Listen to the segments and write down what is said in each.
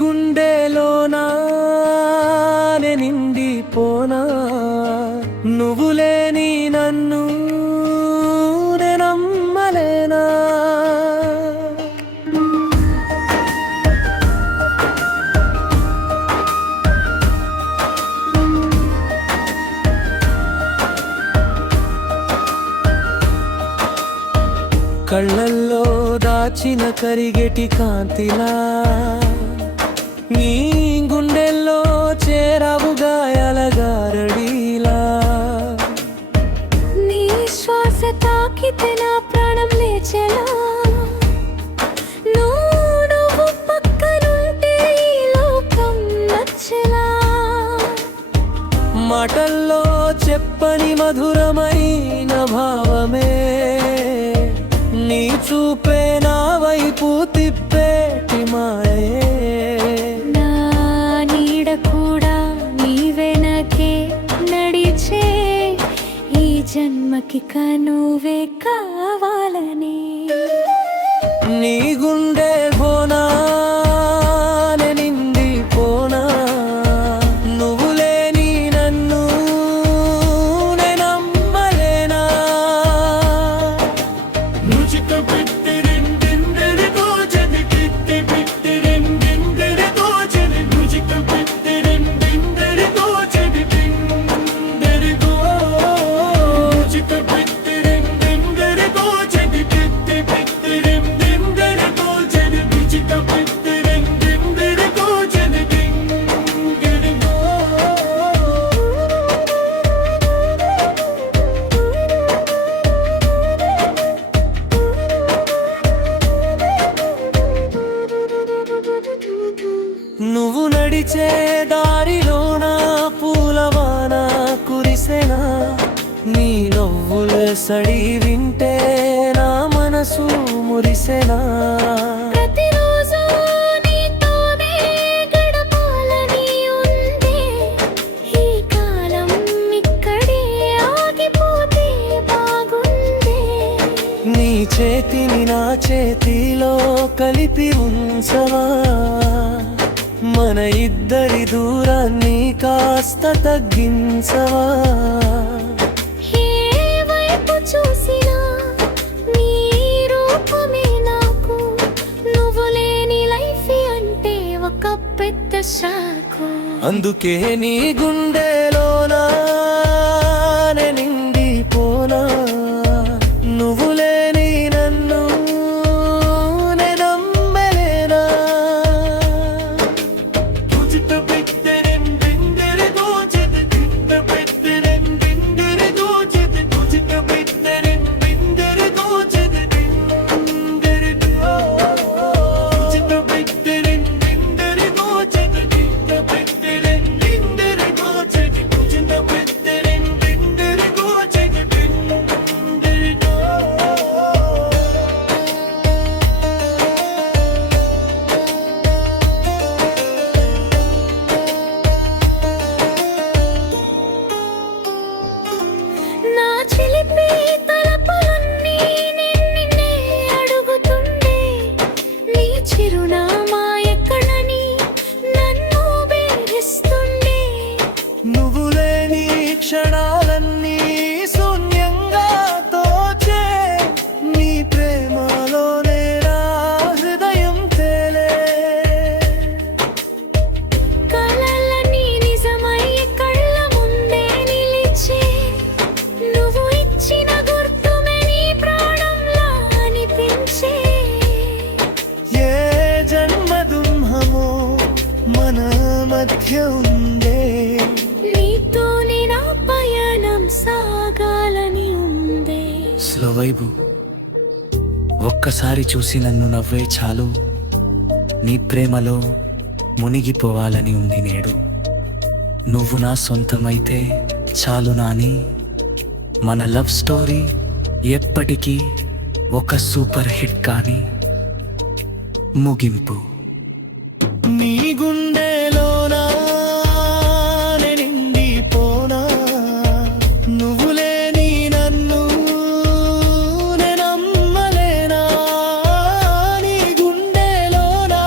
గుండెలోనా నే నిండిపోనా నువ్వు లేని నన్ను నే నమ్మలేనా. కళ్ళల్లో దాచిన కరిగెటి కాంతిలా నీ గుండెల్లో చేరావు గాయాలగారడీలా. నీ శ్వాస తాకితే నా ప్రాణం లేచెలా. నువ్వు పక్కనుంటే ఈ లోకం నచ్చెలా. మాటల్లో చెప్పని మధురమైన భావమే నీ చూపే నా వైపు తిప్పేటి మాయే. నా నీడ కూడా నీ వెనకే నడిచే ఈ జన్మకి కనువే కావాలని. నీ గుండె పోనా నే నిండిపోనా నువ్వు లేని నన్ను నే నమ్మలేనా. నువ్వు నడిచే దారిలోన పూలవాన కురిసెనా. నీ నవ్వుల సడి వింటే నా మనసు మురిసెనా. ప్రతిరోజు నీతోనే గడపాలని ఉందే. ఈ కాలం ఇక్కడే ఆగిపోతే బాగుందే. నీ చేతిని నా చేతిలో కలిపి ఉంచవా. మన ఇద్దరి దూరాన్ని కాస్త తగ్గించవా. ఏ వైపు చూసినా నీ రూపమే నాకు. నువ్వు లేని లైఫ్ అంటే ఒక పెద్ద షాకు. అందుకే నీ గుండెలోనా నే నిండిపోనా నువ్వు లేని నన్ను నే నమ్మలేనా. నా చిలిపి తలపులన్నీ నిన్నే అడుగుతుండే. నీ చిరునామా ఎక్కడని నన్ను బెదిరిస్తుండే. నువ్వు లేని క్షణాలన్నీ శూన్యంగా తోచే. నీ ప్రేమలోనే నా హృదయం తేలే. కలలన్నీ నిజమై కళ్ళ ముందే నిలిచే. నువ్వు ఇచ్చిన గుర్తుమే నీ ప్రాణంలా అనిపించే. ఏ జన్మదుంహమో మన మధ్య ఉందే. నీతోనే నా పయనం సాగాలని ఉందే. స్లో వైబు ఒక్కసారి చూసి నన్ను నవ్వే చాలు. నీ ప్రేమలో మునిగిపోవాలని ఉంది నేడు. నువ్వు నా సొంతమైతే చాలు నాని. మన లవ్ స్టోరీ ఎప్పటికీ ఒక సూపర్ హిట్ కానీ ముగింపు. నీ గుండెలోనా నే నిండిపోనా నువ్వు లేని నన్ను నే నమ్మలేనా. నీ గుండెలోనా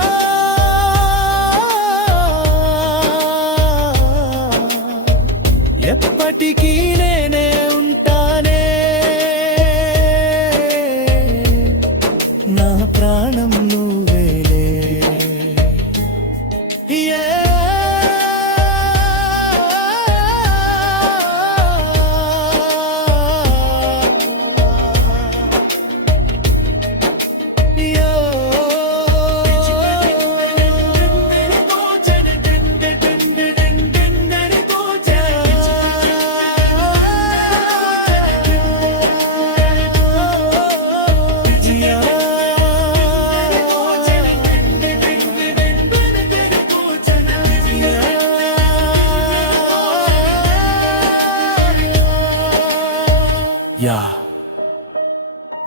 యా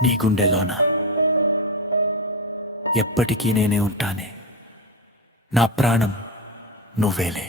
నీ గుండెలోన ఎప్పటికీ నేనే ఉంటానే నా ప్రాణం నువ్వేలే